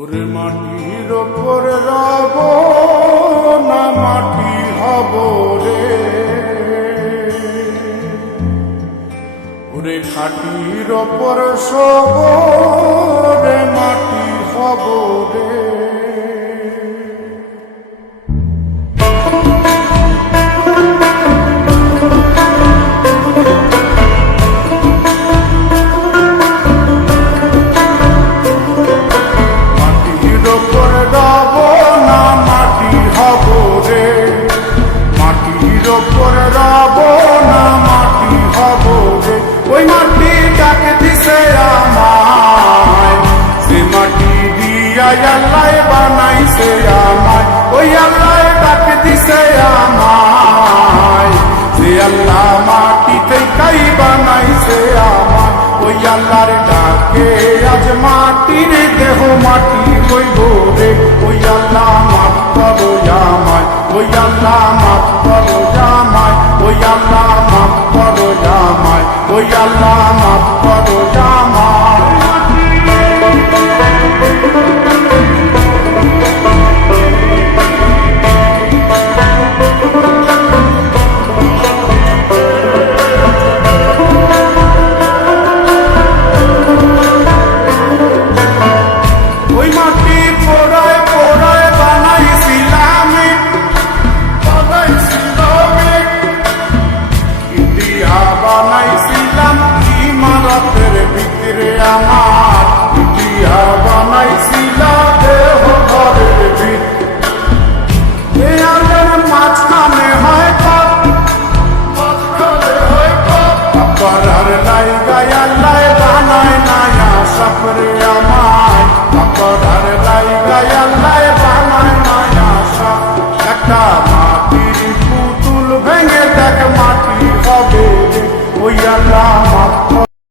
ওরে মাটির ওপর রব না মাটি হব রে, ওরে খাটির ওপর সব রে মাটি হব রে। ওই মাটি ডাক দিছে আমায়, সে মাটি দিয়া আল্লাহ বানাইছে আমায়। ওই আল্লাহ ডাক দিছে আমায়, সে আল্লাহ মাটি থেকেই বানাইছে আমায়। ওই আল্লাহর ডাকে আজ মাটির দেহ মাটি হইব রে। ওই আল্লাহ মাফ করো আমায়, ওই আল্লাহ মাফ করো আমায়, ওই আল্লাহ মাফ করো আমায়, ওই আল্লাহ মাফ করো আমায়।